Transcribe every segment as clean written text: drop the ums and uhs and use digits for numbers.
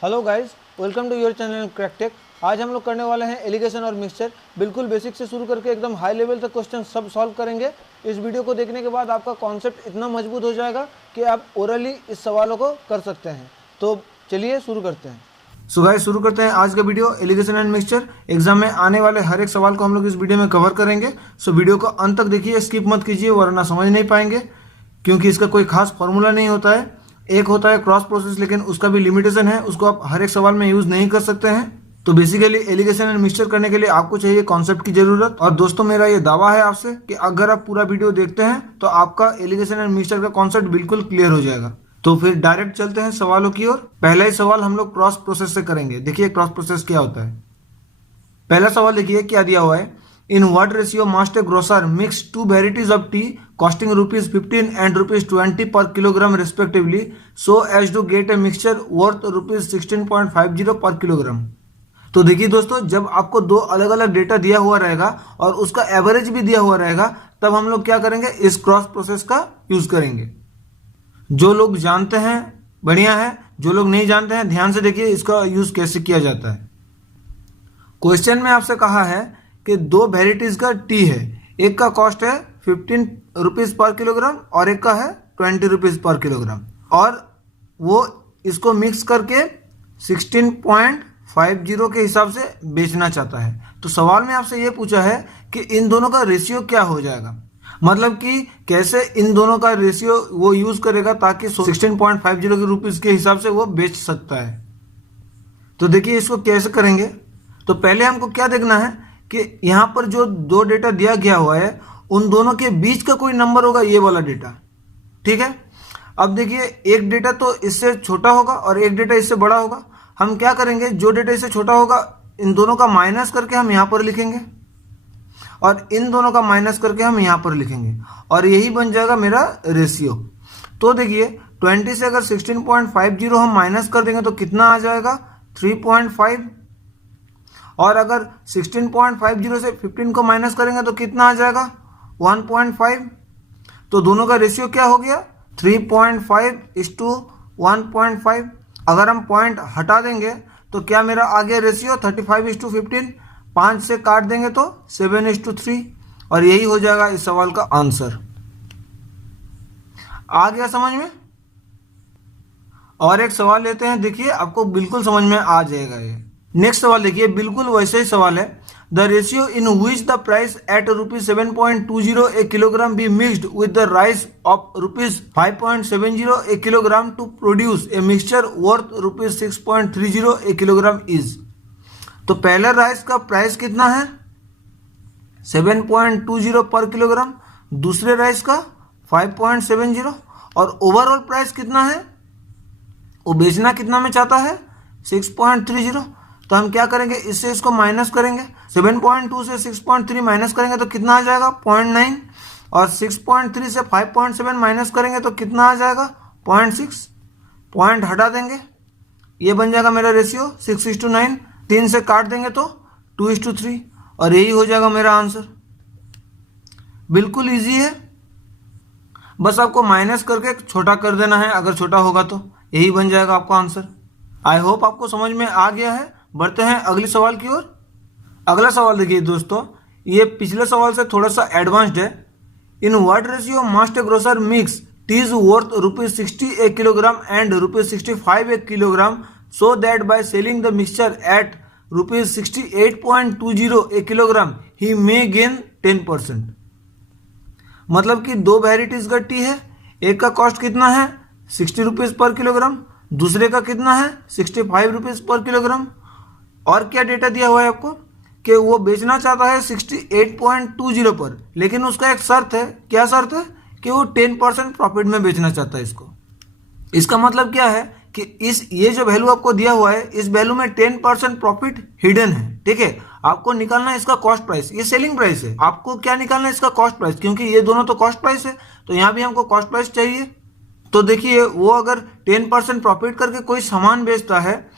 Hello guys, welcome to your channel crack tech. आज हम लोग करने वाले हैं एलिगेशन और मिक्सचर। बिल्कुल बेसिक से शुरू करके एकदम हाई लेवल तक क्वेश्चन सब सॉल्व करेंगे। इस वीडियो को देखने के बाद आपका कॉन्सेप्ट इतना मजबूत हो जाएगा कि आप ओरली इस सवालों को कर सकते हैं। तो चलिए शुरू करते हैं। सो गाइस, शुरू करते हैं आज का video alligation and mixture. Exam में आने वाले हर एक सवाल को हम लोग इस वीडियो में कवर करेंगे। सो वीडियो को अंत तक देखिए, स्किप मत कीजिए वरना समझ नहीं पाएंगे, क्योंकि इसका कोई खास फॉर्मूला नहीं होता है। एक होता है क्रॉस प्रोसेस, लेकिन उसका भी लिमिटेशन है, उसको आप हर एक सवाल में यूज नहीं कर सकते हैं। तो बेसिकली एलिगेशन एंड मिक्सचर करने के लिए आपको चाहिए कॉन्सेप्ट की जरूरत। और दोस्तों, मेरा ये दावा है आपसे कि अगर आप पूरा वीडियो देखते हैं तो आपका एलिगेशन एंड मिक्सचर का कॉन्सेप्ट बिल्कुल क्लियर हो जाएगा। तो फिर डायरेक्ट चलते हैं सवालों की ओर। पहला ही सवाल हम लोग क्रॉस प्रोसेस से करेंगे। देखिए क्रॉस प्रोसेस क्या होता है। पहला सवाल देखिए क्या दिया हुआ है। In what ratio must a grocer mix two varieties of tea costing ₹15 and ₹20 per kilogram respectively so as to get a mixture worth ₹16.50 per kilogram? तो देखिए दोस्तों, जब आपको दो अलग अलग डेटा दिया हुआ रहेगा और उसका एवरेज भी दिया हुआ रहेगा, तब हम लोग क्या करेंगे, इस क्रॉस प्रोसेस का यूज करेंगे। जो लोग जानते हैं बढ़िया है, जो लोग नहीं जानते हैं ध्यान से देखिए इसका यूज कैसे किया जाता है। क्वेश्चन में आपसे कहा है कि दो वेराइटीज का टी है, एक का कॉस्ट है ₹15 पर किलोग्राम और एक का है ₹20 पर किलोग्राम, और वो इसको मिक्स करके 16.50 के हिसाब से बेचना चाहता है। तो सवाल में आपसे ये पूछा है कि इन दोनों का रेशियो क्या हो जाएगा, मतलब कि कैसे इन दोनों का रेशियो वो यूज करेगा ताकि 16.50 रुपीज के हिसाब से वो बेच सकता है। तो देखिए इसको कैसे करेंगे। तो पहले हमको क्या देखना है कि यहाँ पर जो दो डेटा दिया गया हुआ है उन दोनों के बीच का कोई नंबर होगा, ये वाला डेटा, ठीक है। अब देखिए एक डेटा तो इससे छोटा होगा और एक डेटा इससे बड़ा होगा। हम क्या करेंगे, जो डेटा इससे छोटा होगा इन दोनों का माइनस करके हम यहाँ पर लिखेंगे और इन दोनों का माइनस करके हम यहाँ पर लिखेंगे, और यही बन जाएगा मेरा रेशियो। तो देखिए 20 से अगर 16.50 हम माइनस कर देंगे तो कितना आ जाएगा, 3.5, और अगर 16.50 से 15 को माइनस करेंगे तो कितना आ जाएगा, 1.5। तो दोनों का रेशियो क्या हो गया, 3.5:1.5। अगर हम पॉइंट हटा देंगे तो क्या मेरा आ गया रेशियो 35:15। 5 से काट देंगे तो 7:3, और यही हो जाएगा इस सवाल का आंसर। आ गया समझ में। और एक सवाल लेते हैं, देखिए आपको बिल्कुल समझ में आ जाएगा ये। नेक्स्ट सवाल देखिए, बिल्कुल वैसे ही सवाल है। The ratio in which the price at ₹7.20 a kilogram be mixed with the rice of ₹5.70 a kilogram to produce a mixture worth ₹6.30 a kilogram is. तो पहला राइस का प्राइस कितना है, 7.20 पर किलोग्राम, दूसरे राइस का 5.70, और ओवरऑल प्राइस कितना है, वो बेचना कितना में चाहता है, 6.30। तो हम क्या करेंगे, इससे इसको माइनस करेंगे। 7.2 से 6.3 माइनस करेंगे तो कितना आ जाएगा, 0.9, और 6.3 से 5.7 माइनस करेंगे तो कितना आ जाएगा, 0.6। पॉइंट हटा देंगे, ये बन जाएगा मेरा रेशियो 6:9। 3 से काट देंगे तो 2:3, और यही हो जाएगा मेरा आंसर। बिल्कुल इजी है, बस आपको माइनस करके छोटा कर देना है, अगर छोटा होगा तो यही बन जाएगा आपका आंसर। आई होप आपको समझ में आ गया है। बढ़ते हैं अगले सवाल की ओर। अगला सवाल देखिए दोस्तों, ये पिछले सवाल से थोड़ा सा एडवांस्ड है। In what ratio must a grocer mix teas worth ₹60 a kilogram and ₹65 a kilogram so that by selling the mixture at ₹68.20 a kilogram he may gain 10%। मतलब कि दो वेराइटीज का टी है, एक का कॉस्ट कितना है, ₹60 पर किलोग्राम, दूसरे का कितना है, ₹65 पर किलोग्राम। और क्या डेटा दिया हुआ है आपको कि वो बेचना चाहता है 68.20 पर, लेकिन उसका एक शर्त है। क्या शर्त है, कि वो 10% प्रॉफिट में बेचना चाहता है इसको। इसका मतलब क्या है कि ये जो वैल्यू आपको दिया हुआ है, इस वैल्यू में 10% प्रॉफिट हिडन है, ठीक है। आपको निकालना है इसका कॉस्ट प्राइस, ये सेलिंग प्राइस है, आपको क्या निकालना है, इसका कॉस्ट प्राइस, क्योंकि ये दोनों तो कॉस्ट प्राइस है, तो यहाँ भी हमको कॉस्ट प्राइस चाहिए। तो देखिए वो अगर 10% प्रॉफिट करके कोई सामान बेचता है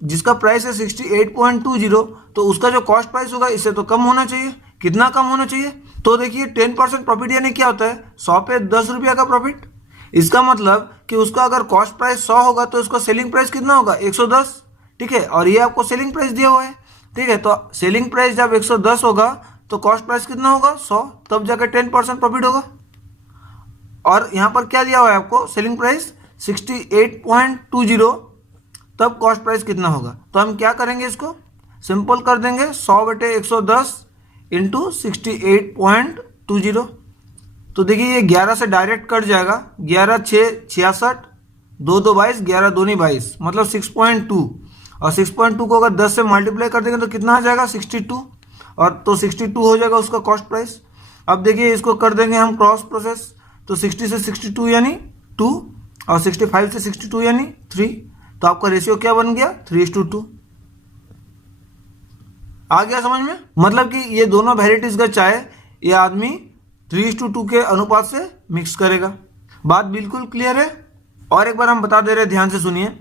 जिसका प्राइस है 68.20, तो उसका जो कॉस्ट प्राइस होगा इससे तो कम होना चाहिए। कितना कम होना चाहिए, तो देखिए 10% प्रॉफिट यानी क्या होता है, 100 पे ₹10 का प्रॉफिट, इसका मतलब कि उसका अगर कॉस्ट प्राइस 100 होगा तो उसका सेलिंग प्राइस कितना होगा 110, ठीक है। और ये आपको सेलिंग प्राइस दिया हुआ है, ठीक है। तो सेलिंग प्राइस जब 110 होगा तो कॉस्ट प्राइस कितना होगा 100, तब जाकर 10% प्रॉफिट होगा। और यहाँ पर क्या दिया हुआ है आपको, सेलिंग प्राइस 68.20, तब कॉस्ट प्राइस कितना होगा। तो हम क्या करेंगे, इसको सिंपल कर देंगे, 100/110 इंटू 68.20। तो देखिए ये 11 से डायरेक्ट कट जाएगा, 11 6 66, 2 2 22, 11 2 22, मतलब 6.2। और 6.2 को अगर 10 से मल्टीप्लाई कर देंगे तो कितना आ जाएगा 62, और तो 62 हो जाएगा उसका कॉस्ट प्राइस। अब देखिए इसको कर देंगे हम क्रॉस प्रोसेस, तो 60 से 62 यानी 2, और 65 से 62 यानी 3, तो आपका रेशियो क्या बन गया 3:2। आ गया समझ में। मतलब कि ये दोनों वेराइटीज का चाय ये आदमी 3:2 के अनुपात से मिक्स करेगा। बात बिल्कुल क्लियर है। और एक बार हम बता दे रहे हैं, ध्यान से सुनिए।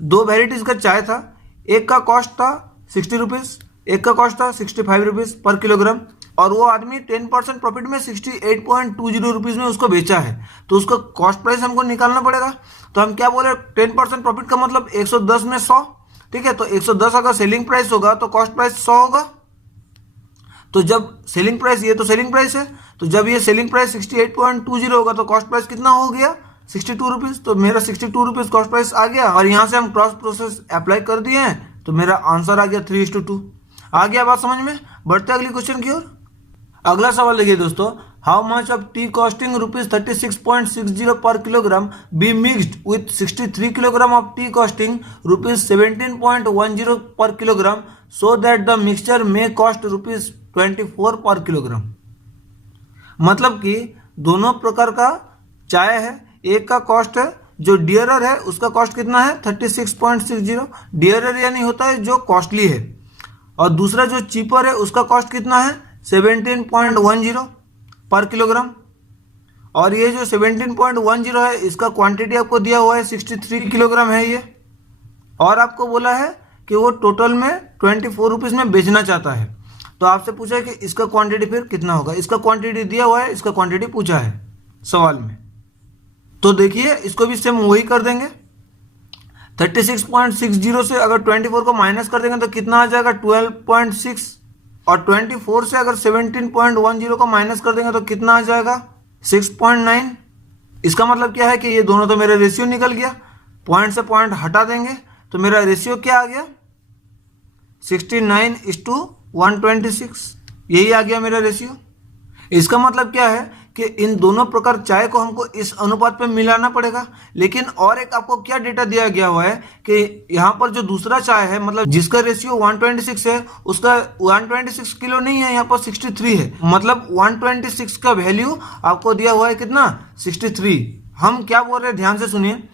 2 वेराइटीज का चाय था, एक का कॉस्ट था 60 रुपीज़, एक का कॉस्ट था 65 रुपीज़ पर किलोग्राम, और वो आदमी 10% प्रॉफिट में 68.20 रुपीज़ में उसको बेचा है। तो उसका कॉस्ट प्राइस हमको निकालना पड़ेगा। तो हम क्या बोले, 10% प्रॉफिट का मतलब 110 में 100, ठीक है। तो 110 अगर सेलिंग प्राइस होगा तो कॉस्ट प्राइस 100 होगा। तो जब सेलिंग प्राइस, ये तो सेलिंग प्राइस है, तो जब ये सेलिंग प्राइस 68.20 होगा तो कॉस्ट प्राइस कितना हो गया 62 रुपीज़। तो मेरा 62 रुपीज़ कॉस्ट प्राइस आ गया, और यहाँ से हम क्रॉस प्रोसेस अप्लाई कर दिए हैं, तो मेरा आंसर आ गया 3:2। आ गया बात समझ में। बढ़ते अगली क्वेश्चन की ओर। अगला सवाल देखिए दोस्तों, how much of T costing ₹36.60 पर kilogram be mixed with 63 kilogram of T costing ₹17.10 पर kilogram so that the mixture may cost ₹24 पर किलोग्राम। मतलब कि दोनों प्रकार का चाय है, एक का कॉस्ट है जो डियरर है, उसका कॉस्ट कितना है 36.60, डियरर यानी होता है जो कॉस्टली है, और दूसरा जो चीपर है उसका कॉस्ट कितना है 17.10 पर किलोग्राम। और ये जो 17.10 है इसका क्वांटिटी आपको दिया हुआ है 63 किलोग्राम है ये, और आपको बोला है कि वो टोटल में 24 रुपीज़ में बेचना चाहता है। तो आपसे पूछा है कि इसका क्वांटिटी फिर कितना होगा। इसका क्वांटिटी दिया हुआ है, इसका क्वांटिटी पूछा है सवाल में। तो देखिए इसको भी सेम वही कर देंगे, 36.60 से अगर 24 को माइनस कर देंगे तो कितना आ जाएगा 12.6, और 24 से अगर 17.10 को माइनस कर देंगे तो कितना आ जाएगा 6.9। इसका मतलब क्या है कि ये दोनों तो मेरा रेशियो निकल गया, पॉइंट से पॉइंट हटा देंगे तो मेरा रेशियो क्या आ गया 69:126, यही आ गया मेरा रेशियो। इसका मतलब क्या है कि इन दोनों प्रकार चाय को हमको इस अनुपात पे मिलाना पड़ेगा। लेकिन और एक आपको क्या डेटा दिया गया हुआ है कि यहाँ पर जो दूसरा चाय है, मतलब जिसका रेशियो 126 है, उसका 126 किलो नहीं है, यहाँ पर 63 है। मतलब 126 का वैल्यू आपको दिया हुआ है कितना 63। हम क्या बोल रहे हैं ध्यान से सुनिए,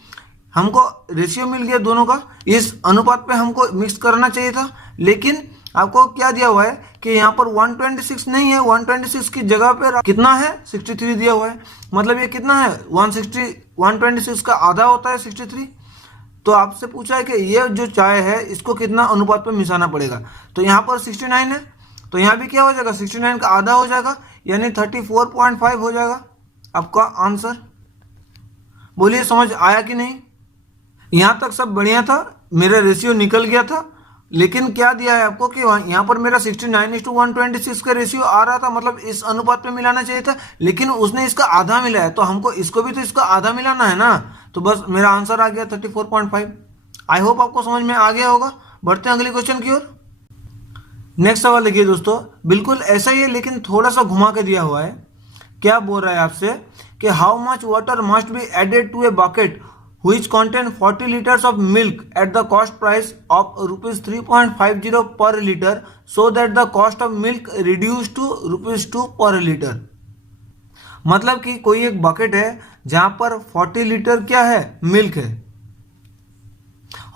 हमको रेशियो मिल गया दोनों का, इस अनुपात पे हमको मिक्स करना चाहिए था, लेकिन आपको क्या दिया हुआ है कि यहाँ पर 126 नहीं है, 126 की जगह पर कितना है 63 दिया हुआ है। मतलब ये कितना है 126 का आधा होता है 63। तो आपसे पूछा है कि ये जो चाय है इसको कितना अनुपात पे मिसाना पड़ेगा। तो यहाँ पर 69 है, तो यहाँ भी क्या हो जाएगा 69 का आधा हो जाएगा, यानी 34.5 हो जाएगा आपका आंसर। बोलिए समझ आया कि नहीं। यहाँ तक सब बढ़िया था, मेरा रेशियो निकल गया था, लेकिन क्या दिया है आपको कि यहाँ पर मेरा 69:126 का रेशियो आ रहा था, मतलब इस अनुपात पे मिलाना चाहिए था, लेकिन उसने इसका आधा मिला है, तो हमको इसको भी तो इसका आधा मिलाना है ना। तो बस मेरा आंसर आ गया 34.5। आई होप आपको समझ में आ गया होगा। बढ़ते हैं अगले क्वेश्चन की ओर। नेक्स्ट सवाल देखिए दोस्तों, बिल्कुल ऐसा ही है लेकिन थोड़ा सा घुमा के दिया हुआ है। क्या बोल रहा है आपसे कि how much water must be added to a bucket which contain 40 liters of milk at the cost price of ₹3.50 per liter so that the cost of milk reduced to ₹2 per liter। मतलब कि कोई एक bucket है जहां पर 40 litre क्या है milk है,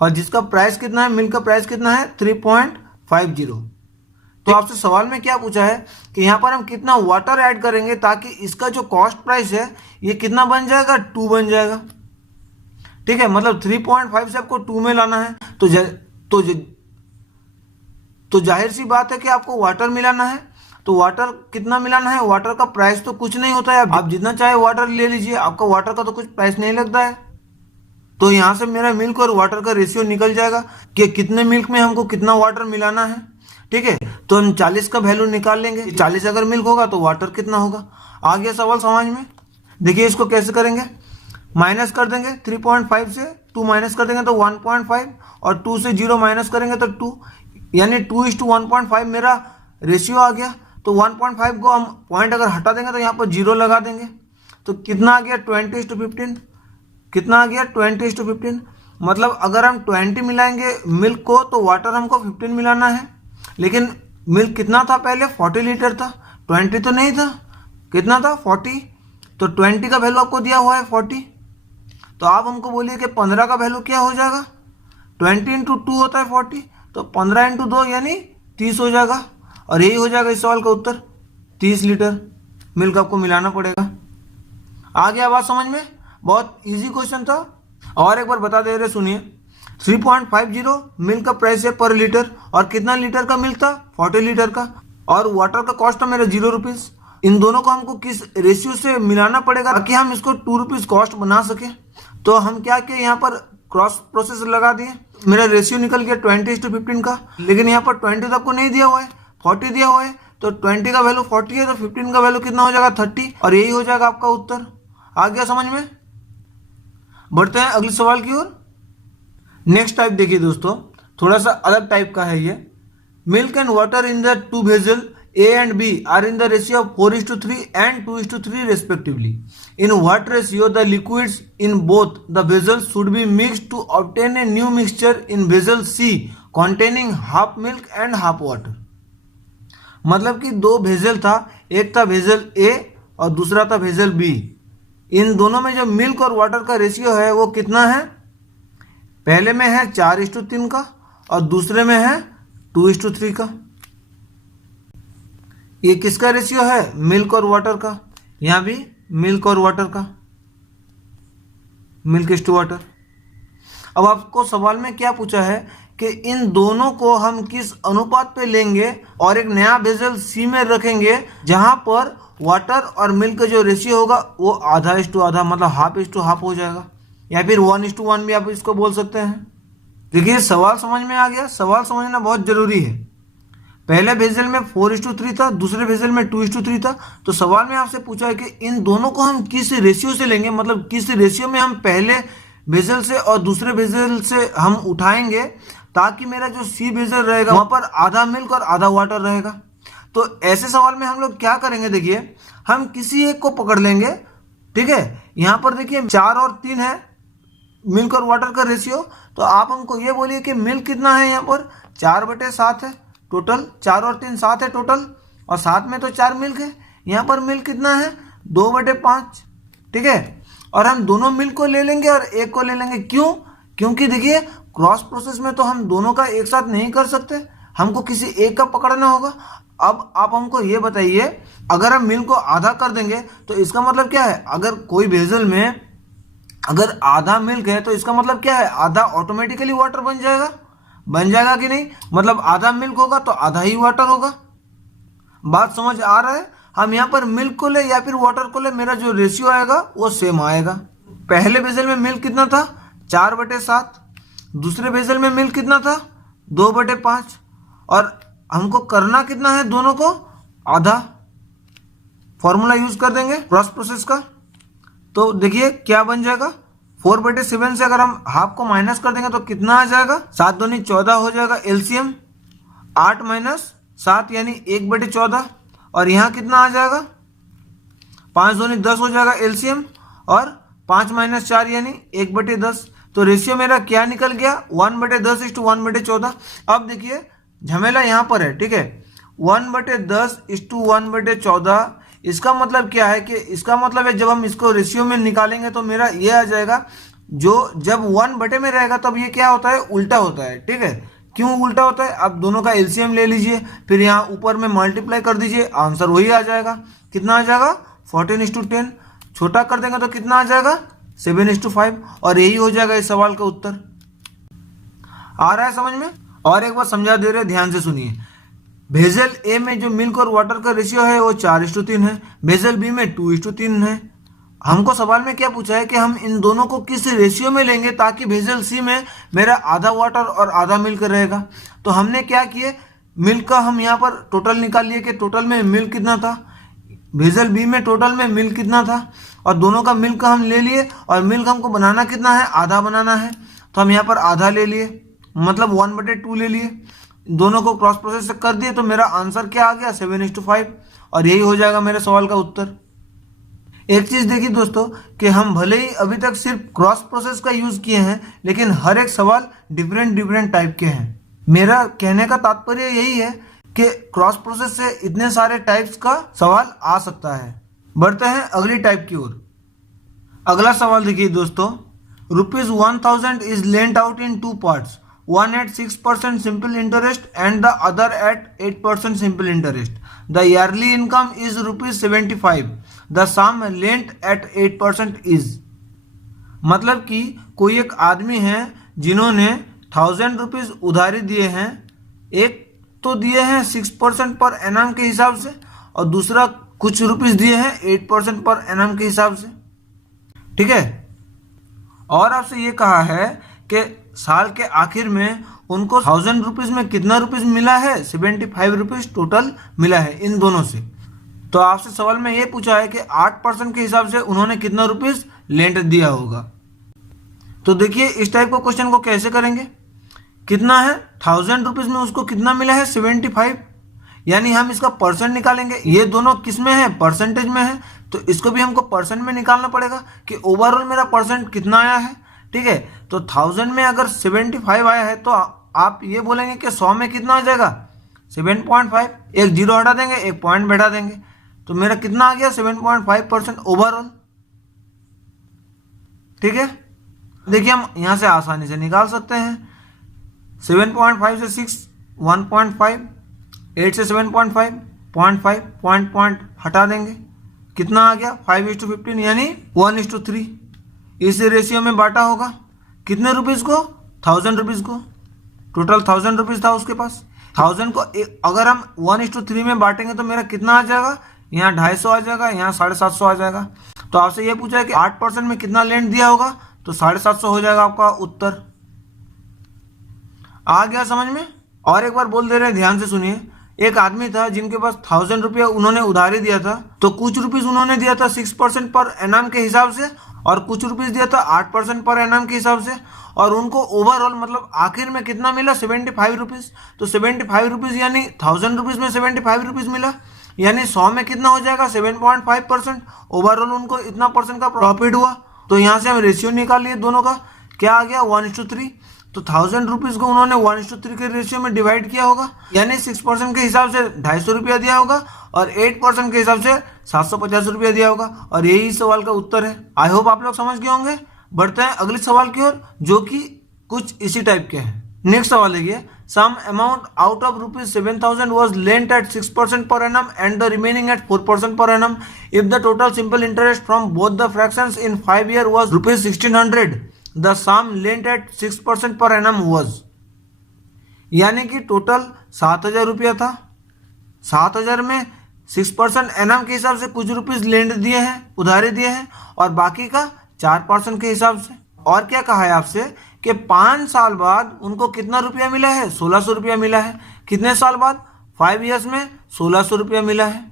और जिसका प्राइस कितना है, मिल्क का प्राइस कितना है 3.50। तो आपसे सवाल में क्या पूछा है कि यहाँ पर हम कितना वाटर ऐड करेंगे ताकि इसका जो कॉस्ट प्राइस है ये कितना बन जाएगा 2 बन जाएगा। ठीक है, मतलब 3.5 से आपको 2 में लाना है, तो जाहिर सी बात है कि आपको वाटर मिलाना है। तो वाटर कितना मिलाना है, वाटर का प्राइस तो कुछ नहीं होता है, आप जितना चाहे वाटर ले लीजिए, आपका वाटर का तो कुछ प्राइस नहीं लगता है। तो यहाँ से मेरा मिल्क और वाटर का रेशियो निकल जाएगा कि कितने मिल्क में हमको कितना वाटर मिलाना है। ठीक है, तो हम 40 का वैल्यू निकाल लेंगे। 40 अगर मिल्क होगा तो वाटर कितना होगा। आ गया सवाल समझ में। देखिए इसको कैसे करेंगे, माइनस कर देंगे 3.5 से 2 माइनस कर देंगे तो 1.5 और 2 से 0 माइनस करेंगे तो 2, यानी 2:1.5 मेरा रेशियो आ गया। तो 1.5 को हम पॉइंट अगर हटा देंगे तो यहाँ पर 0 लगा देंगे तो कितना आ गया 20:15। कितना आ गया 20:15। मतलब अगर हम 20 मिलाएंगे मिल्क को तो वाटर हमको 15 मिलाना है। लेकिन मिल्क कितना था पहले, 40 लीटर था, 20 तो नहीं था। कितना था 40, तो 20 का वैल्यू आपको दिया हुआ है 40। तो आप हमको बोलिए कि 15 का वैल्यू क्या हो जाएगा। 20 × 2 होता है 40, तो 15 × 2 यानी 30 हो जाएगा। और यही हो जाएगा इस सवाल का उत्तर। 30 लीटर मिल्क आपको मिलाना पड़ेगा। आ गया बात समझ में, बहुत इजी क्वेश्चन था। और एक बार बता दे रहे सुनिए, 3.50 मिल्क का प्राइस है पर लीटर, और कितना लीटर का मिल्क था 40 लीटर का, और वाटर का कॉस्ट था मेरा 0 रुपीज़। इन दोनों को हमको किस रेशियो से मिलाना पड़ेगा ताकि हम इसको 2 रुपीज़ कॉस्ट बना सके। तो हम क्या किए, यहाँ पर क्रॉस प्रोसेस लगा दिए। मेरा रेशियो निकल गया 20:15 का। लेकिन यहाँ पर 20 तो आपको नहीं दिया हुआ है, 40 दिया हुआ है। तो 20 का वैल्यू 40 है तो 15 का वैल्यू कितना हो जाएगा 30, और यही हो जाएगा आपका उत्तर। आ गया समझ में। बढ़ते हैं अगले सवाल की ओर। नेक्स्ट टाइप देखिए दोस्तों, थोड़ा सा अलग टाइप का है ये। Milk and water in the 2 vessel A and B are in the ratio of 4:3 and 2:3 respectively. In what ratio the liquids in both the vessels should be mixed to obtain a new mixture in vessel C containing half milk and half water? मतलब कि दो vessel था, एक था vessel A और दूसरा था vessel B। इन दोनों में जो मिल्क और वाटर का रेशियो है वो कितना है, पहले में है 4:3 का और दूसरे में है 2:3 का। ये किसका रेशियो है, मिल्क और वाटर का। यहाँ भी मिल्क और वाटर का, मिल्क इज टू वाटर। अब आपको सवाल में क्या पूछा है कि इन दोनों को हम किस अनुपात पे लेंगे और एक नया वेसल सी में रखेंगे जहां पर वाटर और मिल्क का जो रेशियो होगा वो आधा/आधा, मतलब हाफ हो जाएगा, या फिर 1:1 भी आप इसको बोल सकते हैं। देखिए सवाल समझ में आ गया। सवाल समझना बहुत जरूरी है। पहले वेसल में 4:3 था, दूसरे वेसल में 2:3 था। तो सवाल में आपसे पूछा है कि इन दोनों को हम किस रेशियो से लेंगे, मतलब किस रेशियो में हम पहले वेसल से और दूसरे वेसल से हम उठाएंगे ताकि मेरा जो सी वेसल रहेगा वहां पर आधा मिल्क और आधा वाटर रहेगा। तो ऐसे सवाल में हम लोग क्या करेंगे, देखिए हम किसी एक को पकड़ लेंगे। ठीक है, यहाँ पर देखिए 4 और 3 है मिल्क और वाटर का रेशियो। तो आप हमको ये बोलिए कि मिल्क कितना है, यहाँ पर 4/7 है टोटल, 4 और 3 7 है टोटल, और 7 में तो 4 मिल्क है। यहाँ पर मिल्क कितना है 2/5। ठीक है, और हम दोनों मिल्क को ले लेंगे और एक को ले लेंगे। क्यों, क्योंकि देखिए क्रॉस प्रोसेस में तो हम दोनों का एक साथ नहीं कर सकते, हमको किसी एक का पकड़ना होगा। अब आप हमको ये बताइए, अगर हम मिल्क को आधा कर देंगे तो इसका मतलब क्या है, अगर कोई वेसल में अगर आधा मिल्क है तो इसका मतलब क्या है, आधा ऑटोमेटिकली वाटर बन जाएगा कि नहीं। मतलब आधा मिल्क होगा तो आधा ही वाटर होगा। बात समझ आ रहा है। हम यहाँ पर मिल्क को ले या फिर वाटर को ले, मेरा जो रेशियो आएगा वो सेम आएगा। पहले वेसल में मिल्क कितना था 4/7, दूसरे वेसल में मिल्क कितना था 2/5, और हमको करना कितना है, दोनों को आधा। फॉर्मूला यूज कर देंगे क्रॉस प्रोसेस का। तो देखिए क्या बन जाएगा, 4/7 से अगर हम हाफ को माइनस कर देंगे तो कितना आ जाएगा, 7 दूनी 14 हो जाएगा एलसीएम। 8 - 7 यानी 1/14, और यहाँ कितना आ जाएगा 5 दूनी 10 हो जाएगा एलसीएम, और 5 - 4 यानी 1/10। तो रेशियो मेरा क्या निकल गया 1/10:1/14। अब देखिए झमेला यहाँ पर है। ठीक है, 1/10:1/14। इसका मतलब क्या है कि इसका मतलब है जब हम इसको रेशियो में निकालेंगे तो मेरा ये आ जाएगा, जो जब 1/में रहेगा तब ये क्या होता है, उल्टा होता है। ठीक है, क्यों उल्टा होता है, आप दोनों का एलसीएम ले लीजिए, फिर यहाँ ऊपर में मल्टीप्लाई कर दीजिए, आंसर वही आ जाएगा। कितना आ जाएगा 14:10। छोटा कर देंगे तो कितना आ जाएगा 7:5, और यही हो जाएगा इस सवाल का उत्तर। आ रहा है समझ में। और एक बार समझा दे रहे, ध्यान से सुनिए। भेजल ए में जो मिल्क और वाटर का रेशियो है वो 4:3 है, भेजल बी में 2:3 है। हमको सवाल में क्या पूछा है कि हम इन दोनों को किस रेशियो में लेंगे ताकि भेजल सी में मेरा आधा वाटर और आधा मिल्क रहेगा। तो हमने क्या किए, मिल्क का हम यहाँ पर टोटल निकाल लिए कि टोटल में मिल्क कितना था, भेजल बी में टोटल में मिल्क कितना था, और दोनों का मिल्क का हम ले लिए, और मिल्क हमको बनाना कितना है, आधा बनाना है, तो हम यहाँ पर आधा ले लिए, मतलब 1/2 ले लिए। दोनों को क्रॉस प्रोसेस कर दिए तो मेरा आंसर क्या आ गया, 7:5, और यही हो जाएगा मेरे सवाल का उत्तर। एक चीज देखिए दोस्तों कि हम भले ही अभी तक सिर्फ क्रॉस प्रोसेस का यूज किए हैं, लेकिन हर एक सवाल डिफरेंट टाइप के हैं। मेरा कहने का तात्पर्य यही है कि क्रॉस प्रोसेस से इतने सारे टाइप्स का सवाल आ सकता है। बढ़ते हैं अगली टाइप की ओर। अगला सवाल देखिए दोस्तों, ₹1000 is lent out in 2 parts, one at 6% simple interest and the other at 8% simple interest. The yearly income is ₹75. The sum lent at 8% is. मतलब कि कोई एक आदमी है जिन्होंने ₹1000 उधारी दिए हैं, एक तो दिए हैं 6% पर एनम के हिसाब से और दूसरा कुछ रुपीस दिए हैं 8% पर एनम के हिसाब से, ठीक है। और आपसे ये कहा है कि साल के आखिर में उनको ₹1000 में कितना रुपीस मिला है, ₹75 टोटल मिला है इन दोनों से। तो आपसे सवाल में ये पूछा है कि 8% के हिसाब से उन्होंने कितना रुपीस लेंट दिया होगा। तो देखिए इस टाइप का क्वेश्चन को कैसे करेंगे, कितना है ₹1000 में उसको कितना मिला है, 75, यानी हम इसका परसेंट निकालेंगे। ये दोनों किस में है, परसेंटेज में है, तो इसको भी हमको परसेंट में निकालना पड़ेगा कि ओवरऑल मेरा परसेंट कितना आया है, ठीक है। तो 1000 में अगर 75 आया है तो आप ये बोलेंगे कि 100 में कितना आ जाएगा, 7.5, एक जीरो हटा देंगे, एक पॉइंट बैठा देंगे, तो मेरा कितना आ गया 7.5% ओवरऑल, ठीक है। देखिए हम यहां से आसानी से निकाल सकते हैं, 7.5 से 6 1.5, 8 से 7.5 0.5, पॉइंट हटा देंगे, कितना आ गया 5:15 यानी 1:3। इस रेशियो में बांटा होगा कितने रुपीस को, ₹1000 को, टोटल ₹1000 था उसके पास। 1000 को अगर हम 1:3 में बांटेंगे तो मेरा कितना आ जाएगा, यहाँ 250 आ जाएगा, यहाँ 750 आ जाएगा। तो आपसे ये पूछा है कि 8% में कितना लेंट दिया होगा, तो 750 हो जाएगा आपका उत्तर। आ गया समझ में। और एक बार बोल दे रहे हैं, ध्यान से सुनिए। एक आदमी था जिनके पास ₹1000 उन्होंने उधारी दिया था, तो कुछ रुपीस उन्होंने दिया था 6% पर एनम के हिसाब से और कुछ रुपीस दिया था 8% पर एनम के हिसाब से, और उनको ओवरऑल मतलब आखिर में कितना मिला, ₹75। तो ₹75 यानी ₹1000 में ₹75 मिला, यानी 100 में कितना हो जाएगा, 7.5%। ओवरऑल उनको इतना परसेंट का प्रॉफिट हुआ। तो यहाँ से हम रेशियो निकाल लिए दोनों का, क्या आ गया 1:3। तो ₹1000 को उन्होंने 1:3 के रेशियो में डिवाइड किया होगा, यानी 6% के हिसाब से ₹250 दिया होगा और 8% के हिसाब से ₹750 दिया होगा, और यही सवाल का उत्तर है। आई होप आप लोग समझ गए होंगे। बढ़ते हैं अगले सवाल की ओर, जो कि कुछ इसी टाइप के हैं। नेक्स्ट सवाल देखिए, some amount out of ₹7,000 was lent at 6% per annum and the remaining at 4% per annum. If the total simple interest from both the fractions in 5 years was ₹1,600, the sum lent at 6% per annum was. यानी कि total 7,000 रुपया था, 7,000 में 6% annum के हिसाब से कुछ rupees land दिए हैं, उधारी दिए हैं, और बाकी का 4% के हिसाब से। और क्या कहा है आपसे कि 5 साल बाद उनको कितना रुपया मिला है, 1,600 रुपया मिला है। कितने साल बाद, 5 ईयर्स में 1,600 रुपया मिला है।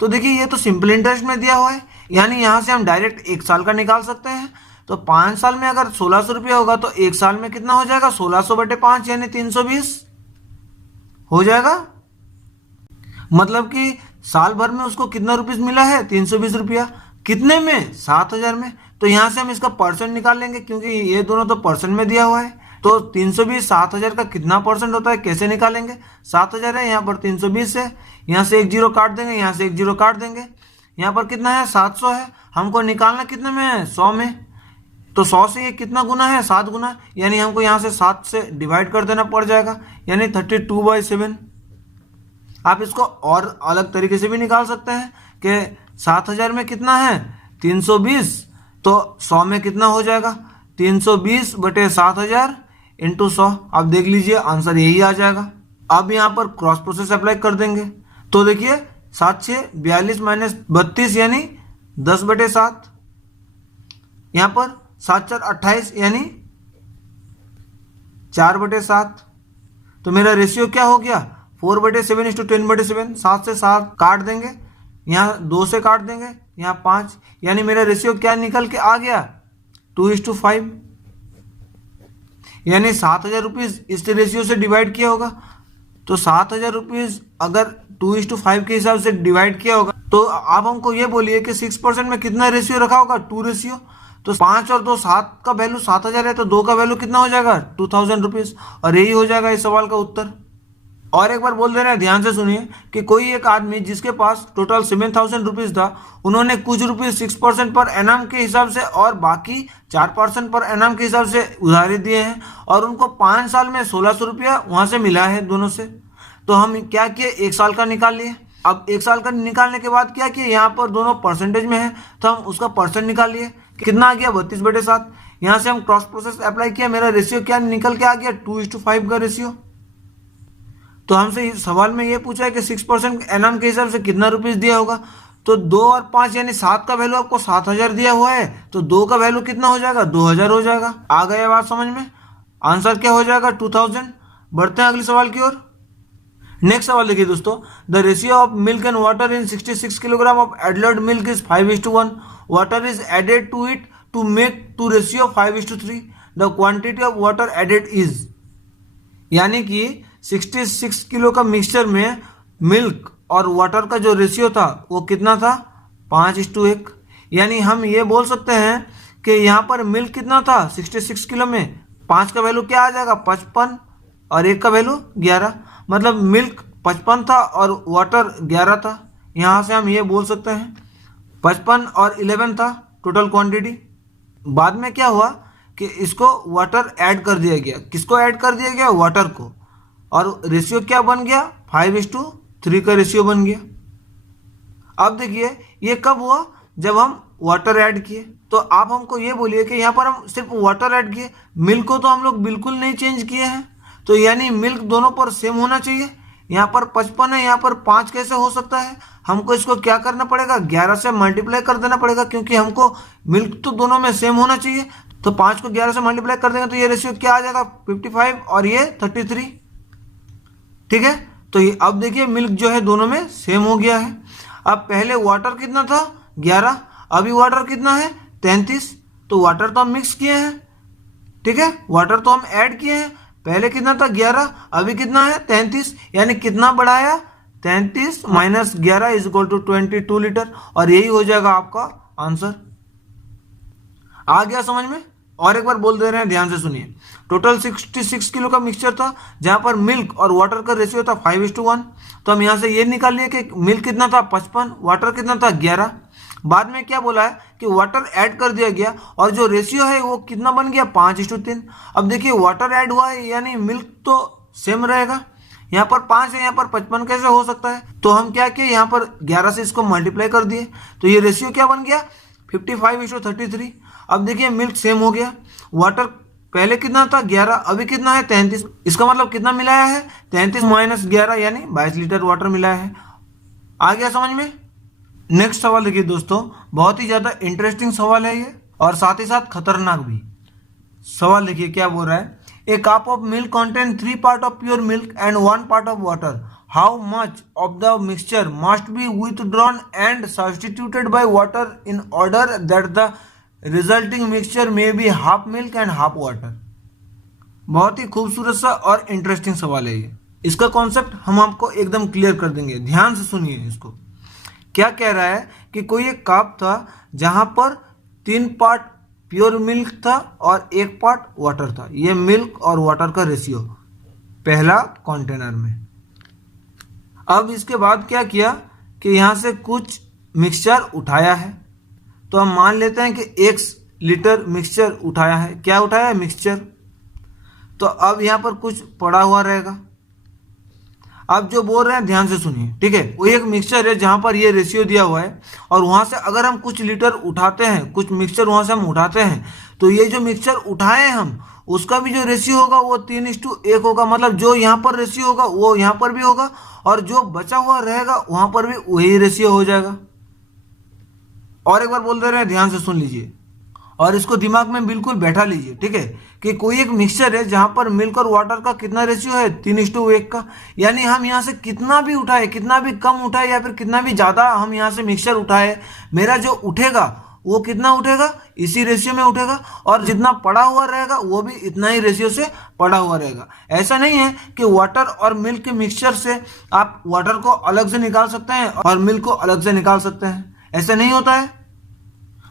तो देखिए ये तो सिंपल इंटरेस्ट में दिया हुआ है, यानी यहाँ से हम डायरेक्ट 1 साल का निकाल सकते हैं। तो 5 साल में अगर 1,600 रुपया होगा तो 1 साल में कितना हो जाएगा, 1,600/5 यानी 320 हो जाएगा। मतलब कि साल भर में उसको कितना रुपीस मिला है, 320 रुपया। कितने में, 7,000 में। तो यहाँ से हम इसका परसेंट निकाल लेंगे, क्योंकि ये दोनों तो परसेंट में दिया हुआ है। तो 320 7,000 का कितना परसेंट होता है, कैसे निकालेंगे। 7,000 है, यहाँ पर 320 है, यहाँ से एक जीरो काट देंगे, यहाँ से एक जीरो काट देंगे। यहाँ पर कितना है, 700 है। हमको निकालना कितने में है, 100 में। तो 100 से ये कितना गुना है, 7 गुना, यानी हमको यहाँ से 7 से डिवाइड कर देना पड़ जाएगा, यानी 32/7। आप इसको और अलग तरीके से भी निकाल सकते हैं कि 7,000 में कितना है, 320, तो 100 में कितना हो जाएगा, 320/7,000 × 100। आप देख लीजिए आंसर यही आ जाएगा। अब यहाँ पर क्रॉस प्रोसेस अप्लाई कर देंगे। तो देखिए 7 6 42 माइनस 32 यानी 10/7। यहाँ पर 7 4 28 यानी 4/7। तो मेरा रेशियो क्या हो गया 4/7 = 10/7। 7 से 7 काट देंगे, यहाँ 2 से काट देंगे, यहाँ 5, यानी मेरा रेशियो क्या निकल के आ गया 2:5। यानी 7,000 रुपीज़ इस रेशियो से डिवाइड किया होगा। तो 7,000 रुपीज़ अगर 2:5 के हिसाब से डिवाइड किया होगा, तो आप हमको ये बोलिए कि 6% में कितना रेशियो रखा होगा 2 रेशियो। तो 5 और 2 7 का वैल्यू 7,000 है, तो 2 का वैल्यू कितना हो जाएगा 2,000 रुपीज़। और यही हो जाएगा इस सवाल का उत्तर। और एक बार बोल दे रहे हैं, ध्यान से सुनिए कि कोई एक आदमी जिसके पास टोटल 7,000 रुपीज़ था, उन्होंने कुछ रुपीज़ 6% पर एनम के हिसाब से और बाकी 4% पर एनम के हिसाब से उधारी दिए हैं, और उनको 5 साल में 1,600 रुपया वहाँ से मिला है दोनों से। तो हम क्या किए 1 साल का निकाल लिए। अब 1 साल का निकालने के बाद क्या किए, यहाँ पर दोनों परसेंटेज में है तो हम उसका परसेंट निकाल लिए। कितना आ गया 32/7। यहाँ से हम क्रॉस प्रोसेस अप्लाई किया, मेरा रेशियो क्या निकल के आ गया 2:5 का रेशियो। तो हमसे इस सवाल में ये पूछा है कि 6% एनम के हिसाब से कितना रुपीज़ दिया होगा। तो 2 और 5 यानी 7 का वैल्यू आपको 7,000 दिया हुआ है, तो 2 का वैल्यू कितना हो जाएगा 2,000 हो जाएगा। आ गया बात समझ में। आंसर क्या हो जाएगा 2,000। बढ़ते हैं अगले सवाल की ओर। नेक्स्ट सवाल देखिए दोस्तों, the ratio of milk and water in 66 kilogram of adult milk is 5:1। Water is added to it to make to ratio 5:3। The quantity of water added is, यानी कि 66 किलो का मिक्सचर में मिल्क और water का जो ratio था वो कितना था 5:1। यानी हम ये बोल सकते हैं कि यहाँ पर मिल्क कितना था 66 किलो में, 5 का वैल्यू क्या आ जाएगा 55 और 1 का वैल्यू 11। मतलब मिल्क 55 था और वाटर 11 था। यहाँ से हम ये बोल सकते हैं 55 और 11 था टोटल क्वांटिटी। बाद में क्या हुआ कि इसको वाटर ऐड कर दिया गया। किसको ऐड कर दिया गया वाटर को, और रेशियो क्या बन गया 5:3 का रेशियो बन गया। अब देखिए ये कब हुआ जब हम वाटर ऐड किए। तो आप हमको ये बोलिए कि यहाँ पर हम सिर्फ वाटर ऐड किए, मिल्क को तो हम लोग बिल्कुल नहीं चेंज किए हैं। तो यानी मिल्क दोनों पर सेम होना चाहिए। यहाँ पर 55 है, यहाँ पर 5 कैसे हो सकता है। हमको इसको क्या करना पड़ेगा 11 से मल्टीप्लाई कर देना पड़ेगा, क्योंकि हमको मिल्क तो दोनों में सेम होना चाहिए। तो 5 को 11 से मल्टीप्लाई कर देंगे तो ये रेशियो क्या आ जाएगा 55 और ये 33। ठीक है, तो ये अब देखिए मिल्क जो है दोनों में सेम हो गया है। अब पहले वाटर कितना था 11, अभी वाटर कितना है 33। तो वाटर तो हम मिक्स किए हैं, ठीक है, वाटर तो हम ऐड किए हैं। पहले कितना था 11, अभी कितना है 33, यानी कितना बढ़ाया 33 minus 11 is equal to 22 litre. और यही हो जाएगा आपका आंसर। आ गया समझ में। और एक बार बोल दे रहे हैं, ध्यान से सुनिए। टोटल 66 किलो का मिक्सचर था, जहां पर मिल्क और वाटर का रेशियो था 5:1। तो हम यहां से ये निकाल लिए कि मिल्क कितना था 55, वाटर कितना था 11। बाद में क्या बोला है कि वाटर ऐड कर दिया गया और जो रेशियो है वो कितना बन गया 5:3। अब देखिए वाटर ऐड हुआ है यानी मिल्क तो सेम रहेगा। यहाँ पर 5 है, यहाँ पर 55 कैसे हो सकता है। तो हम क्या किए यहाँ पर 11 से इसको मल्टीप्लाई कर दिए, तो ये रेशियो क्या बन गया 55:33। अब देखिए मिल्क सेम हो गया। वाटर पहले कितना था 11, अभी कितना है 33। इसका मतलब कितना मिलाया है 33 माइनस 11 यानी 22 लीटर वाटर मिलाया है। आ गया समझ में। नेक्स्ट सवाल देखिए दोस्तों, बहुत ही ज़्यादा इंटरेस्टिंग सवाल है ये और साथ ही साथ खतरनाक भी। सवाल देखिए क्या बोल रहा है। A cup of milk contain 3 part of pure milk and 1 part of water. How much of the mixture must be withdrawn and substituted by water in order that the resulting mixture may be half milk and half water. बहुत ही खूबसूरत सा और interesting सवाल है ये। इसका concept हम आपको एकदम क्लियर कर देंगे, ध्यान से सुनिए इसको। क्या कह रहा है कि कोई एक कप था जहां पर 3 पार्ट प्योर मिल्क था और 1 पार्ट वाटर था। ये मिल्क और वाटर का रेशियो पहला कंटेनर में। अब इसके बाद क्या किया कि यहां से कुछ मिक्सचर उठाया है। तो हम मान लेते हैं कि 1 लीटर मिक्सचर उठाया है। क्या उठाया है मिक्सचर। तो अब यहां पर कुछ पड़ा हुआ रहेगा। अब जो बोल रहे हैं ध्यान से सुनिए, ठीक है। वो एक मिक्सचर है जहां पर ये रेशियो दिया हुआ है और वहां से अगर हम कुछ लीटर उठाते हैं, कुछ मिक्सचर वहां से हम उठाते हैं, तो ये जो मिक्सचर उठाए हम उसका भी जो रेशियो होगा वो 3:1 होगा। मतलब जो यहाँ पर रेशियो होगा वो यहाँ पर भी होगा, और जो बचा हुआ रहेगा वहाँ पर भी वही रेशियो हो जाएगा। और एक बार बोल दे रहे हैं, ध्यान से सुन लीजिए और इसको दिमाग में बिल्कुल बैठा लीजिए, ठीक है। कि कोई एक मिक्सचर है जहां पर मिल्क और वाटर का कितना रेशियो है, 3:1 का। यानी हम यहाँ से कितना भी उठाए, कितना भी कम उठाए या फिर कितना भी ज़्यादा हम यहाँ से मिक्सचर उठाए, मेरा जो उठेगा वो कितना उठेगा, इसी रेशियो में उठेगा। और जितना पड़ा हुआ रहेगा वो भी इतना ही रेशियो से पड़ा हुआ रहेगा। ऐसा नहीं है कि वाटर और मिल्क के मिक्सचर से आप वाटर को अलग से निकाल सकते हैं और मिल्क को अलग से निकाल सकते हैं, ऐसा नहीं होता है।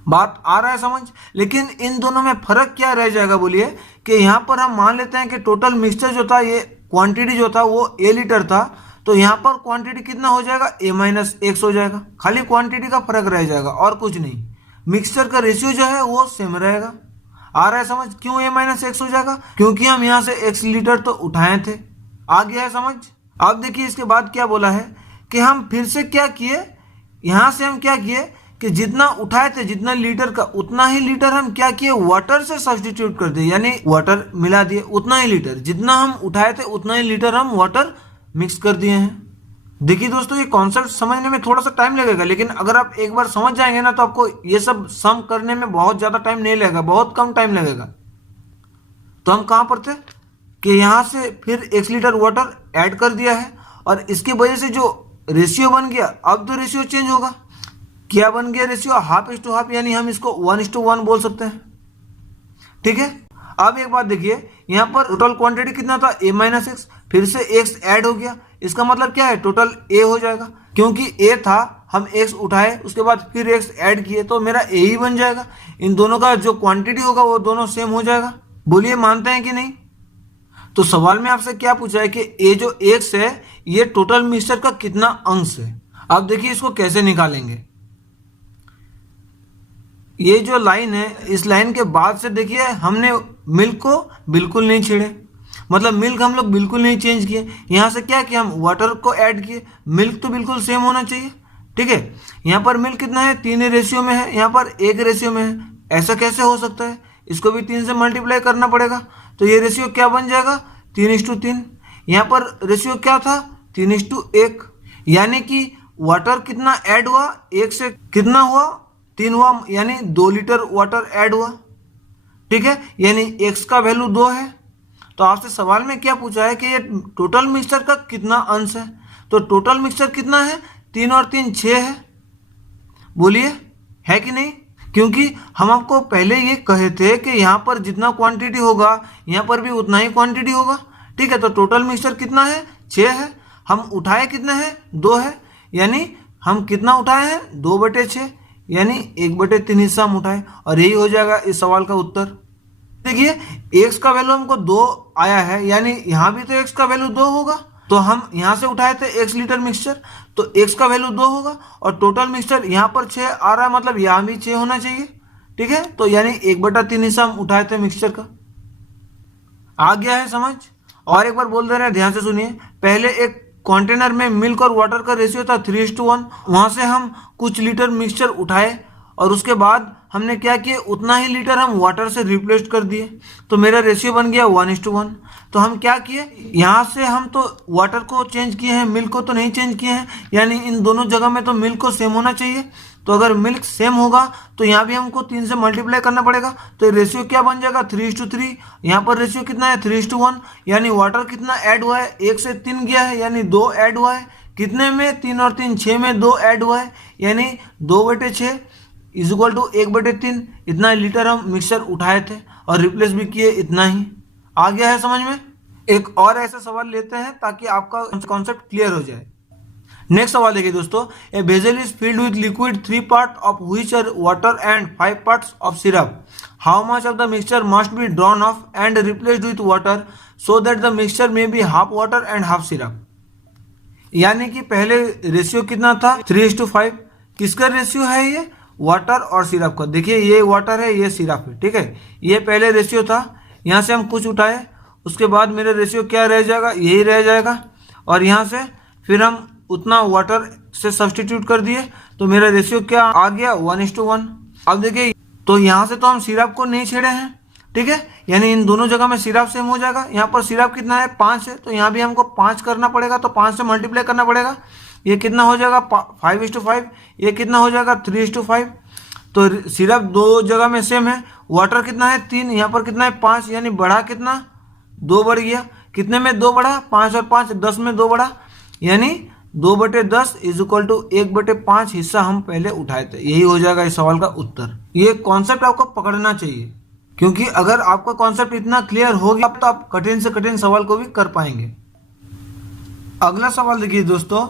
बात आ रहा है समझ। लेकिन इन दोनों में फर्क क्या रह जाएगा बोलिए, कि यहाँ पर हम मान लेते हैं कि टोटल मिक्सचर जो था, ये क्वांटिटी जो था वो A लीटर था, तो यहाँ पर क्वांटिटी कितना हो जाएगा, A-X हो जाएगा। खाली क्वांटिटी का फर्क रह जाएगा और कुछ नहीं। मिक्सचर का रेशियो जो है वो सेम रहेगा। आ रहा है समझ। क्यों A-X हो जाएगा, क्योंकि हम यहाँ से X लीटर तो उठाए थे। आ गया है समझ। अब देखिए इसके बाद क्या बोला है कि हम फिर से क्या किए, यहाँ से हम क्या किए कि जितना उठाए थे, जितना लीटर का, उतना ही लीटर हम क्या किए, वाटर से सब्स्टिट्यूट कर दिए, यानी वाटर मिला दिए। उतना ही लीटर जितना हम उठाए थे उतना ही लीटर हम वाटर मिक्स कर दिए हैं। देखिए दोस्तों, ये कॉन्सेप्ट समझने में थोड़ा सा टाइम लगेगा, लेकिन अगर आप एक बार समझ जाएंगे ना तो आपको ये सब सम करने में बहुत ज़्यादा टाइम नहीं लगेगा, बहुत कम टाइम लगेगा। तो हम कहाँ पर थे कि यहाँ से फिर 1 लीटर वाटर ऐड कर दिया है, और इसकी वजह से जो रेशियो बन गया, अब तो रेशियो चेंज होगा। क्या बन गया रेशियो, 1/2, यानी हम इसको 1:1 बोल सकते हैं, ठीक है। अब एक बात देखिए, यहाँ पर टोटल क्वांटिटी कितना था, A-X, फिर से X ऐड हो गया। इसका मतलब क्या है, टोटल A हो जाएगा, क्योंकि A था, हम X उठाए, उसके बाद फिर X ऐड किए, तो मेरा A ही बन जाएगा। इन दोनों का जो क्वांटिटी होगा वो दोनों सेम हो जाएगा। बोलिए मानते हैं कि नहीं। तो सवाल में आपसे क्या पूछा है कि A जो X है ये टोटल मिक्सचर का कितना अंश है। अब देखिए इसको कैसे निकालेंगे। ये जो लाइन है, इस लाइन के बाद से देखिए हमने मिल्क को बिल्कुल नहीं छेड़े, मतलब मिल्क हम लोग बिल्कुल नहीं चेंज किए। यहाँ से क्या किया, हम वाटर को ऐड किए। मिल्क तो बिल्कुल सेम होना चाहिए, ठीक है। यहाँ पर मिल्क कितना है, 3 रेशियो में है, यहाँ पर 1 रेशियो में है। ऐसा कैसे हो सकता है, इसको भी 3 से मल्टीप्लाई करना पड़ेगा। तो ये रेशियो क्या बन जाएगा, 3:3। यहाँ पर रेशियो क्या था, 3:1। यानी कि वाटर कितना ऐड हुआ, 1 से कितना हुआ, 3 हुआ, यानी 2 लीटर वाटर ऐड हुआ, ठीक है। यानी X का वैल्यू 2 है। तो आपसे सवाल में क्या पूछा है कि ये टोटल मिक्सचर का कितना अंश है। तो टोटल मिक्सचर कितना है, 3 और 3 6 है। बोलिए है कि नहीं। क्योंकि हम आपको पहले ये कहे थे कि यहाँ पर जितना क्वांटिटी होगा यहाँ पर भी उतना ही क्वांटिटी होगा, ठीक है। तो टोटल मिक्सचर कितना है, 6 है। हम उठाए कितने हैं, 2 है। यानी हम कितना उठाए हैं, 2/6, यानी 1/3 हिस्सा हम उठाए, और यही हो जाएगा इस सवाल का उत्तर। देखिए X का वैल्यू हमको 2 आया है, यानी यहाँ भी तो X का वैल्यू 2 होगा। तो हम यहाँ से उठाए थे X लीटर मिक्सचर, तो X का वैल्यू 2 होगा, और टोटल मिक्सचर यहाँ पर 6 आ रहा है, मतलब यहाँ भी 6 होना चाहिए, ठीक है। तो यानी 1/3 हिस्सा हम उठाए थे मिक्सचर का। आ गया है समझ। और एक बार बोल दे रहे हैं, ध्यान से सुनिए। पहले एक कंटेनर में मिल्क और वाटर का रेशियो था 3:1, वहाँ से हम कुछ लीटर मिक्सचर उठाए, और उसके बाद हमने क्या किया, उतना ही लीटर हम वाटर से रिप्लेस कर दिए, तो मेरा रेशियो बन गया 1:1। तो हम क्या किए, यहाँ से हम तो वाटर को चेंज किए हैं, मिल्क को तो नहीं चेंज किए हैं। यानी इन दोनों जगह में तो मिल्क को सेम होना चाहिए। तो अगर मिल्क सेम होगा तो यहाँ भी हमको 3 से मल्टीप्लाई करना पड़ेगा। तो रेशियो क्या बन जाएगा, 3:3। यहाँ पर रेशियो कितना है, 3:1। यानी वाटर कितना ऐड हुआ है, 1 से 3 गया है, यानी 2 ऐड हुआ है। कितने में, 3 और 3 6 में 2 ऐड हुआ है, यानी 2/6 इक्वल टू 1/3। इतना लीटर हम मिक्सचर उठाए थे और रिप्लेस भी किए, इतना ही। आ गया है समझ में। एक और ऐसा सवाल लेते हैं ताकि आपका कॉन्सेप्ट क्लियर हो जाए। नेक्स्ट सवाल देखिए दोस्तों, a vessel is filled with liquid 3 part of which are water and 5 parts of syrup. How much of the mixture must be drawn off and replaced with water so that the mixture may be half water and half syrup. यानी कि पहले ratio कितना था, 3:5। किसका ratio है ये, water और syrup का। देखिए ये वाटर है, ये सिरप है, ठीक है। ये पहले रेशियो था, यहाँ से हम कुछ उठाए, उसके बाद मेरा रेशियो क्या रह जाएगा, यही रह जाएगा। और यहाँ से फिर हम उतना वाटर से सब्स्टिट्यूट कर दिए, तो मेरा रेशियो क्या आ गया, 1:1। अब देखिए, तो यहाँ से तो हम सिरप को नहीं छेड़े हैं, ठीक है, यानी इन दोनों जगह में सिरप सेम हो जाएगा। यहाँ पर सिरप कितना है 5 है, तो यहाँ भी हमको 5 करना पड़ेगा, तो 5 से मल्टीप्लाई करना पड़ेगा। ये कितना हो जाएगा 5:5, ये कितना हो जाएगा 3:5। तो सिरप दो जगह में सेम है। वाटर कितना है 3, यहाँ पर कितना है 5, यानी बढ़ा कितना 2 बढ़ गया। कितने में 2 बढ़ा 5 और 5 10 में 2 बढ़ा, यानी 2/10 इज इक्वल टू 1/5 हिस्सा हम पहले उठाए थे। यही हो जाएगा इस सवाल का उत्तर। ये कॉन्सेप्ट आपको पकड़ना चाहिए, क्योंकि अगर आपका कॉन्सेप्ट इतना क्लियर हो गया तो आप कठिन से कठिन सवाल को भी कर पाएंगे। अगला सवाल देखिए दोस्तों,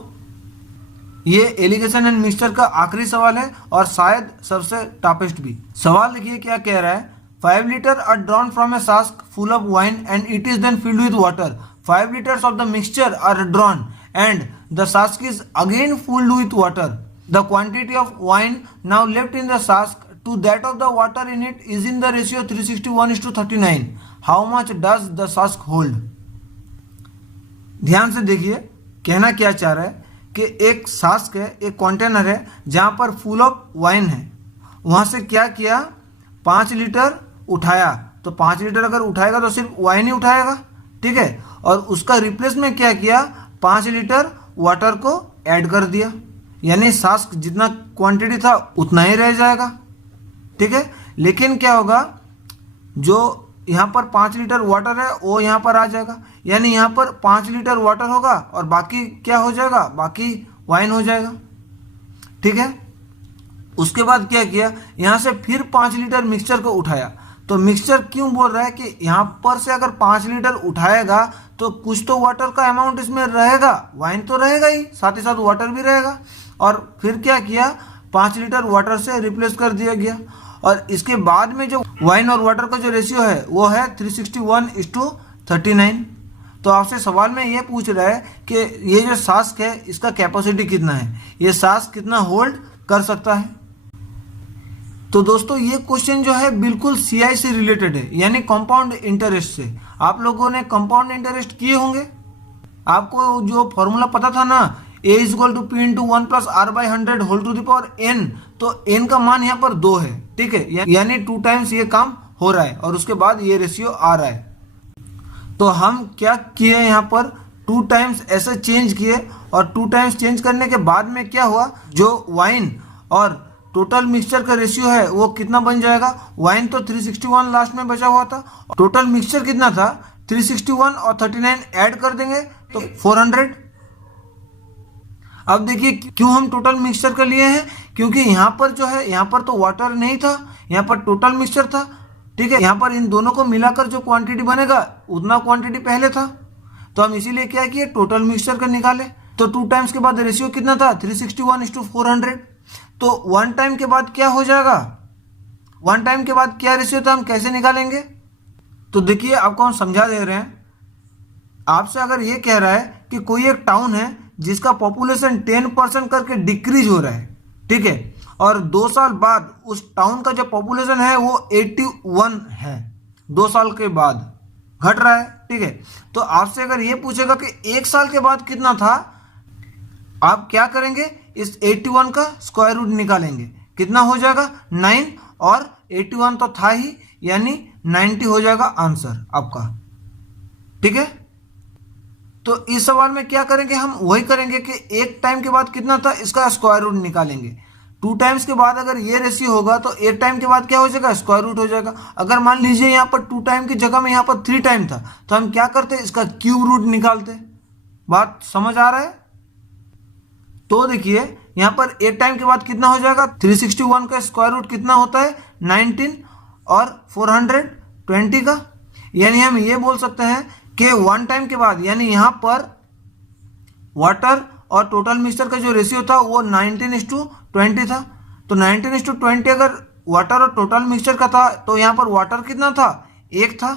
ये एलिगेशन एंड मिक्सचर का आखिरी सवाल है और शायद सबसे टफेस्ट भी। सवाल देखिए क्या कह रहा है, 5 liters are drawn from a cask full of wine and it is then filled with water. 5 liters of the mixture are drawn and the cask is again filled with water. The quantity of wine now left in the cask to that of the water in it is in the ratio 361:39. How much does the cask hold? ध्यान से देखिए कहना क्या चाह रहा है कि एक सास्क है, एक कंटेनर है जहां पर फुल ऑफ वाइन है, वहां से क्या किया 5 लीटर उठाया, तो 5 लीटर अगर उठाएगा तो सिर्फ वाइन ही उठाएगा, ठीक है, और उसका रिप्लेस में क्या किया 5 लीटर वाटर को ऐड कर दिया, यानी सास्क जितना क्वांटिटी था उतना ही रह जाएगा, ठीक है। लेकिन क्या होगा, जो यहाँ पर 5 लीटर वाटर है वो यहाँ पर आ जाएगा, यानी यहाँ पर 5 लीटर वाटर होगा और बाकी क्या हो जाएगा, बाकी वाइन हो जाएगा, ठीक है। उसके बाद क्या किया, यहाँ से फिर 5 लीटर मिक्सचर को उठाया। तो मिक्सचर क्यों बोल रहा है कि यहाँ पर से अगर 5 लीटर उठाएगा तो कुछ तो वाटर का अमाउंट इसमें रहेगा, वाइन तो रहेगा ही, साथ वाटर भी रहेगा। और फिर क्या किया 5 लीटर वाटर से रिप्लेस कर दिया गया, और इसके बाद में जो वाइन और वाटर का जो रेशियो है वो है 361:39। तो आपसे सवाल में ये पूछ रहा है कि ये जो सास्क है इसका कैपेसिटी कितना है, ये सास्क कितना होल्ड कर सकता है। तो दोस्तों ये क्वेश्चन जो है बिल्कुल सीआई से रिलेटेड है, यानी कंपाउंड इंटरेस्ट से। आप लोगों ने कंपाउंड इंटरेस्ट किए होंगे, आपको जो फॉर्मूला पता था ना, a = p × 1 + r/100 whole to the power n, तो n का मान यहाँ पर 2 है, ठीक है, यानी 2 टाइम्स ये काम हो रहा है और उसके बाद ये रेशियो आ रहा है। तो हम क्या किए यहाँ पर 2 टाइम्स ऐसे चेंज किए, और 2 टाइम्स चेंज करने के बाद में क्या हुआ, जो वाइन और टोटल मिक्सचर का रेशियो है वो कितना बन जाएगा। वाइन तो 361 लास्ट में बचा हुआ था, टोटल मिक्सचर कितना था 361 और 39 ऐड कर देंगे तो 400। अब देखिए क्यों हम टोटल मिक्सचर का लिए हैं, क्योंकि यहाँ पर जो है, यहाँ पर तो वाटर नहीं था, यहाँ पर टोटल मिक्सचर था, ठीक है। यहाँ पर इन दोनों को मिलाकर जो क्वांटिटी बनेगा उतना क्वांटिटी पहले था, तो हम इसीलिए क्या किए टोटल मिक्सचर का निकाले। तो 2 टाइम्स के बाद रेशियो कितना था 361:400। तो 1 टाइम के बाद क्या हो जाएगा, 1 टाइम के बाद क्या रेशियो था, हम कैसे निकालेंगे। तो देखिए आपको हम समझा दे रहे हैं। आपसे अगर ये कह रहा है कि कोई एक टाउन है जिसका पॉपुलेशन 10% करके डिक्रीज हो रहा है, ठीक है, और 2 साल बाद उस टाउन का जो पॉपुलेशन है वो 81 है, 2 साल के बाद घट रहा है, ठीक है। तो आपसे अगर ये पूछेगा कि 1 साल के बाद कितना था, आप क्या करेंगे, इस 81 का स्क्वायर रूट निकालेंगे, कितना हो जाएगा 9, और 81 तो था ही, यानी 90 हो जाएगा आंसर आपका, ठीक है। तो इस सवाल में क्या करेंगे, हम वही करेंगे कि 1 टाइम के बाद कितना था इसका स्क्वायर रूट निकालेंगे। 2 टाइम्स के बाद अगर ये रेशियो होगा तो 1 टाइम के बाद क्या हो जाएगा, स्क्वायर रूट हो जाएगा। अगर मान लीजिए यहाँ पर 2 टाइम की जगह में यहाँ पर 3 टाइम था, तो हम क्या करते, इसका क्यूब रूट निकालते। बात समझ आ रहा है। तो देखिए यहाँ पर 1 टाइम के बाद कितना हो जाएगा, 361 का स्क्वायर रूट कितना होता है 19, और 420 का, यानी हम ये बोल सकते हैं कि 1 टाइम के बाद, यानी यहाँ पर वाटर और टोटल मिक्सचर का जो रेशियो था वो 19:20 था। तो 19:20 अगर वाटर और टोटल मिक्सचर का था, तो यहाँ पर वाटर कितना था 1 था।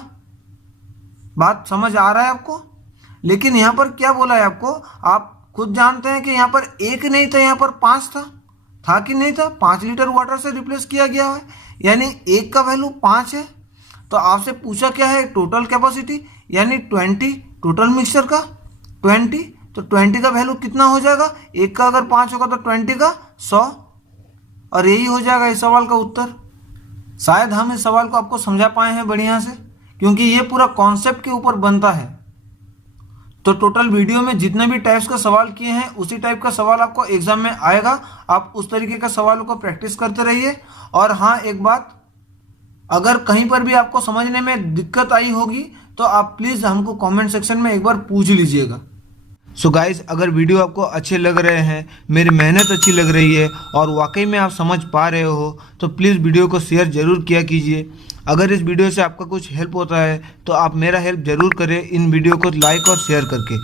बात समझ आ रहा है आपको। लेकिन यहाँ पर क्या बोला है आपको, आप खुद जानते हैं कि यहाँ पर 1 नहीं था, यहाँ पर 5 था कि नहीं था, 5 लीटर वाटर से रिप्लेस किया गया है, यानी 1 का वैल्यू 5 है। तो आपसे पूछा क्या है, टोटल कैपेसिटी, यानी 20, टोटल मिक्सचर का 20, तो 20 का वैल्यू कितना हो जाएगा, 1 का अगर 5 होगा तो 20 का 100, और यही हो जाएगा इस सवाल का उत्तर। शायद हम इस सवाल को आपको समझा पाए हैं बढ़िया से, क्योंकि ये पूरा कॉन्सेप्ट के ऊपर बनता है। तो टोटल वीडियो में जितने भी टाइप्स का सवाल किए हैं उसी टाइप का सवाल आपको एग्जाम में आएगा। आप उस तरीके का सवालों को प्रैक्टिस करते रहिए। और हाँ, एक बात, अगर कहीं पर भी आपको समझने में दिक्कत आई होगी तो आप प्लीज़ हमको कमेंट सेक्शन में एक बार पूछ लीजिएगा। सो गाइस, अगर वीडियो आपको अच्छे लग रहे हैं, मेरी मेहनत अच्छी लग रही है और वाकई में आप समझ पा रहे हो, तो प्लीज़ वीडियो को शेयर ज़रूर किया कीजिए। अगर इस वीडियो से आपका कुछ हेल्प होता है तो आप मेरा हेल्प ज़रूर करें इन वीडियो को लाइक और शेयर करके।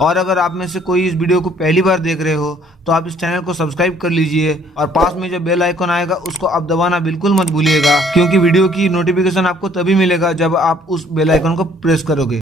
और अगर आप में से कोई इस वीडियो को पहली बार देख रहे हो तो आप इस चैनल को सब्सक्राइब कर लीजिए और पास में जो बेल आइकन आएगा उसको आप दबाना बिल्कुल मत भूलिएगा, क्योंकि वीडियो की नोटिफिकेशन आपको तभी मिलेगा जब आप उस बेल आइकन को प्रेस करोगे।